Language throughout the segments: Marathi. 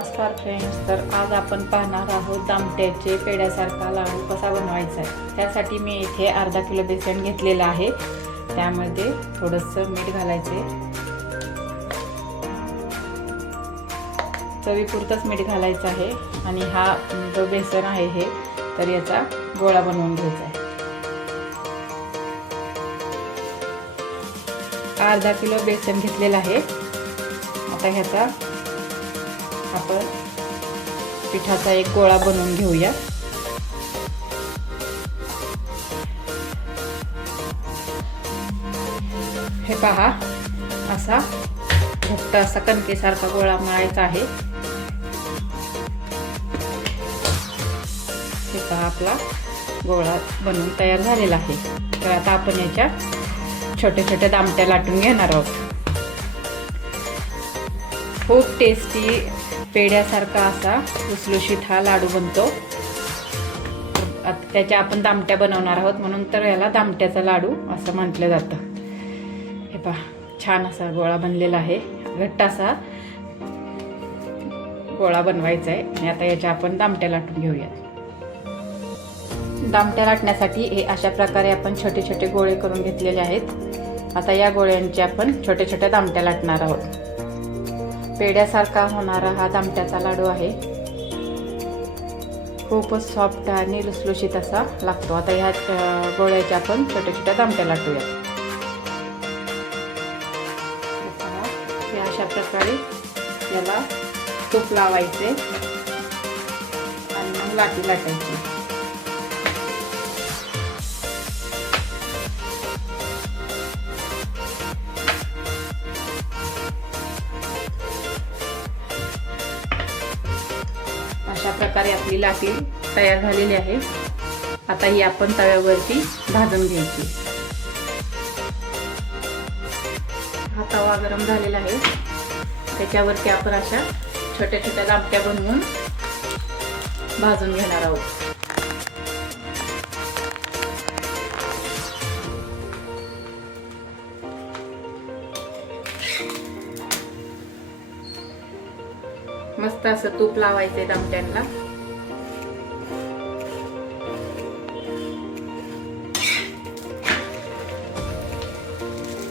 नमस्कार फ्रेंड्स, तर आज आपण पाहणार आहोत दामट्याचे पेढ्यासारखा लाडू कसा बनवायचा आहे। त्यासाठी मी इथे अर्धा किलो बेसन घेतलेला आहे। त्यामध्ये थोडंसं मीठ घालायचे, चवीपुरतंच मीठ घालायचं आहे। आणि हा जो बेसन आहे हे तर याचा गोळा बनवून घ्यायचा आहे। अर्धा किलो बेसन घेतलेला आहे। आता ह्याचा आपण पिठाचा एक गोळा बनवून घेऊया। हे पहा, असा घट्ट असा कणकेसारखा गोळा मळायचा आहे। हे पहा, आपला गोळा बनवून तयार झालेला आहे। तर आता आपण याच्या छोट्या छोट्या दामट्या लाटून घेणार आहोत। खूप टेस्टी पेढ्यासारखा असा लुसलुशीत हा लाडू बनतो। त्याच्या आपण दामट्या बनवणार आहोत, म्हणून तर याला दामट्याचा लाडू असं म्हटलं जातं। हे पहा, छान असा गोळा बनलेला आहे। घट्ट असा गोळा बनवायचा आहे। आणि आता याच्या आपण दामट्या लाटून घेऊया। दामट्या लाटण्यासाठी हे अशा प्रकारे आपण छोटे छोटे गोळे करून घेतलेले आहेत। आता या गोळ्यांचे आपण छोट्या छोट्या दामट्या लाटणार आहोत। पेढ्यासारखा होणारा हा दामट्याचा लाडू आहे। खूपच सॉफ्ट आणि लुसलुशीत असा लागतो। आता ह्या गोळ्याच्या आपण छोट्या छोट्या दामट्या लाटूया। अशा प्रकारे याला तूप लावायचे आणि मग लाटी लाटायची। अशा प्रकारे आपली लाटी तयार झालेली आहे। आता ही आपण तव्यावरती भाजून घ्यायची। हा तवा गरम झालेला आहे। त्याच्यावरती आपण अशा छोट्या छोट्या दामट्या बनवून भाजून घेणार आहोत। मस्त असं तूप लावायचे दामट्यांना।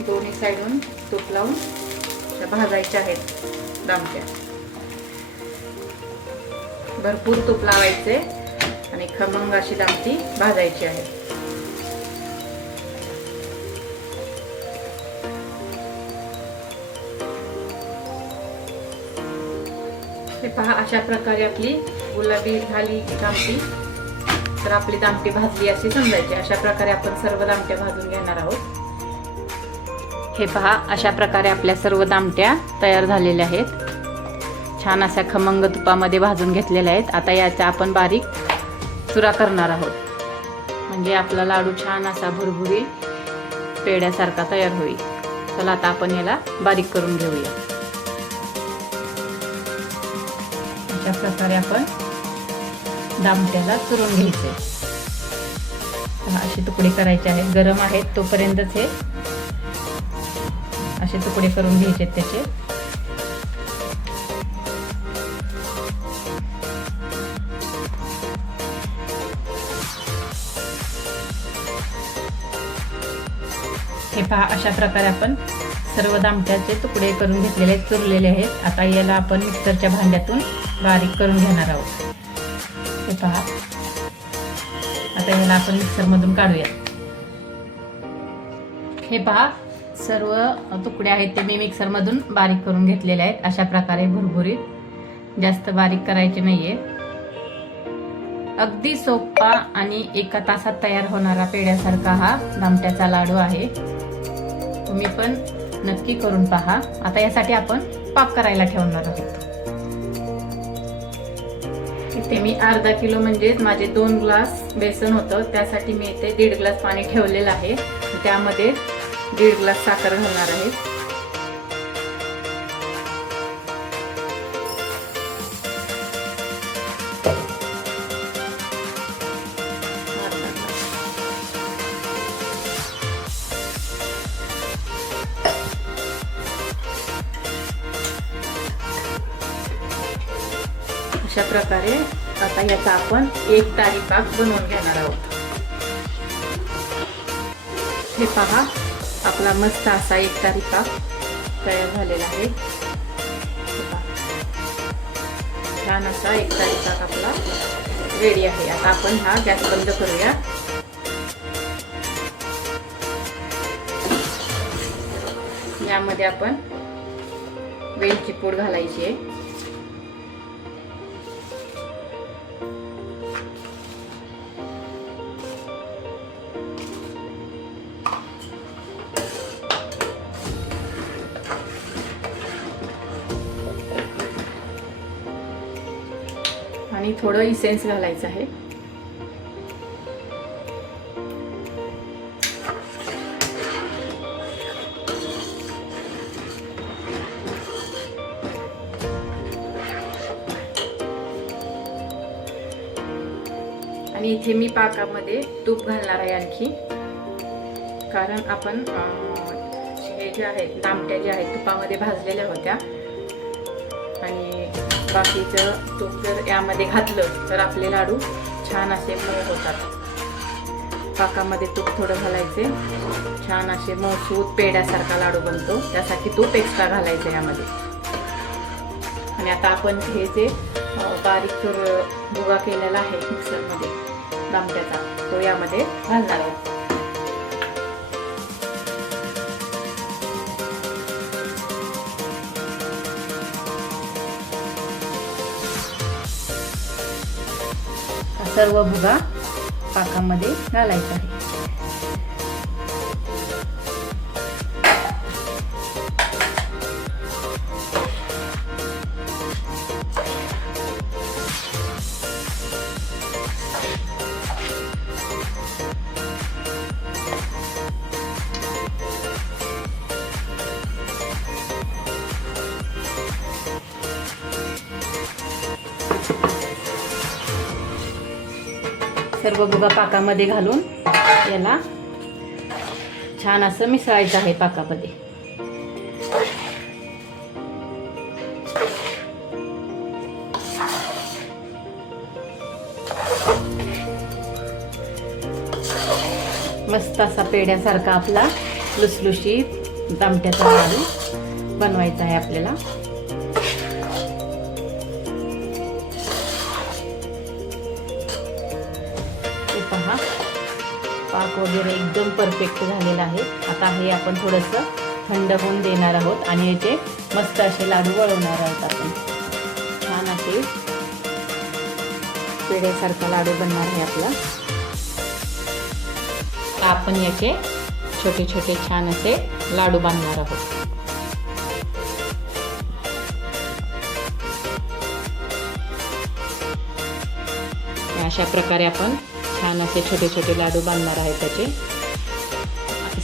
दोन्ही साइडून तूप लावून भाजायच्या आहेत दामट्या। भरपूर तूप लावायचे आणि खमंग अशी दामटी भाजायची आहे। हे पहा, अशा प्रकारे आपली गुलाबी झाली दामटी तर आपली दामटी भाजली अशी समजायची। अशा प्रकारे आपण सर्व दामट्या भाजून घेणार आहोत। हे पहा, अशा प्रकारे आपल्या सर्व दामट्या तयार झालेल्या आहेत। छान अशा खमंग तुपामध्ये भाजून घेतलेल्या आहेत। आता याचा आपण बारीक चुरा करणार आहोत, म्हणजे आपला लाडू छान असा भुरभुरी पेढ्यासारखा तयार होईल। चला आता आपण याला बारीक करून घेऊया। अशा प्रकारे आपण दामट्याला चुरून घ्यायचे। असे तुकडे करायचे आहेत। गरम आहेत तोपर्यंतच हे असे तुकडे करून घ्यायचे त्याचे। हे पहा, अशा प्रकारे आपण सर्व दामट्याचे तुकडे करून घेतलेले आहेत, चुरलेले आहेत। आता याला आपण मिक्सरच्या भांड्यातून बारीक करून घेणार आहोत। हे पहा, आता याला आपण मिक्सरमधून काढूया। हे पहा, सर्व तुकडे आहेत ते मी मिक्सरमधून बारीक करून घेतलेले आहेत। अशा प्रकारे भुरभुरीत, जास्त बारीक करायचे नाहीये। अगदी सोपा आणि एका तासात तयार होणारा पेढ्यासारखा हा दामट्याचा लाडू आहे। तुम्ही पण नक्की करून पहा। आता यासाठी आपण पाक करायला ठेवणार आहोत। इथे मी अर्धा किलो म्हणजे माझे 2 ग्लास बेसन होतं, त्यासाठी मी इथे 1.5 ग्लास पाणी ठेवलेलं आहे। त्यामध्ये 1.5 ग्लास साखर घालणार आहे। अशा प्रकारे आता याचा आपण एक तारी पाक बनवून घेणार आहोत. हे पहा, आपला मस्त असा एक तारी पाक तयार झालेला आहे. छान असा एक तारी पाक आपला रेडी आहे. आता आपण हा गॅस बंद करूया. यामध्ये आपण वेलची पूड घालायची आहे. आणि थोडं इसेन्स घालायचं आहे. आणि इथे मी पाकामध्ये तूप घालणार आहे आणखी, कारण आपण हे जे आहेत दामट्या ज्या आहेत तुपामध्ये भाजलेल्या होत्या आणि बाकीचं तूप जर यामध्ये घातलं तर आपले लाडू छान असे मऊ होतात. पाकामध्ये तूप थोडं घालायचे, छान असे मऊसूत पेड्यासारखा लाडू बनतो. त्यासाठी तूप एक्स्ट्रा घालायचं यामध्ये. आणि आता आपण हे जे बारीक भुगा केलेला आहे मिक्सरमध्ये दामट्याचा, तो यामध्ये घालणार आहोत. सर्व भुगा पाकामध्ये घालायचा आहे. सर्व भुगा पाकामध्ये घालून याला छान असं मिसळायचं आहे पाकामध्ये. मस्त असा पेड्यासारखा आपला लुसलुशीत दामट्याचा लाडू बनवायचा आहे आपल्याला. पहा, पाक वगैरे एकदम परफेक्ट झालेला आहे. आता हे आपण थोडंसं थंड होऊन देणार आहोत आणि याचे मस्त असे लाडू वळवणार आहोत आपण. छान असे पेढ्यासारखा लाडू बनणार आहे आपला. आपण याचे छोटे छोटे छान असे लाडू बांधणार आहोत. अशा प्रकारे आपण छान असे छोटे छोटे लाडू बांधणार आहे त्याचे.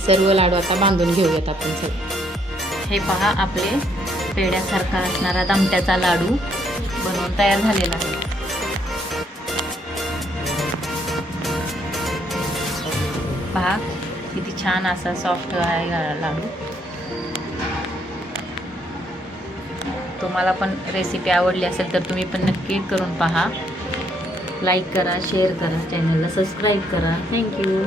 सर्व लाडू आता बांधून घेऊयात आपण सगळे. हे पहा, आपले पेड्यासारखा असणारा दामट्याचा लाडू बनवून तयार झालेला आहे. पहा किती छान असा सॉफ्ट आहे लाडू. तुम्हाला पण रेसिपी आवडली असेल तर तुम्ही पण नक्की करून पहा. लाईक करा, शेअर करा, चॅनलला सबस्क्राईब करा. थँक्यू.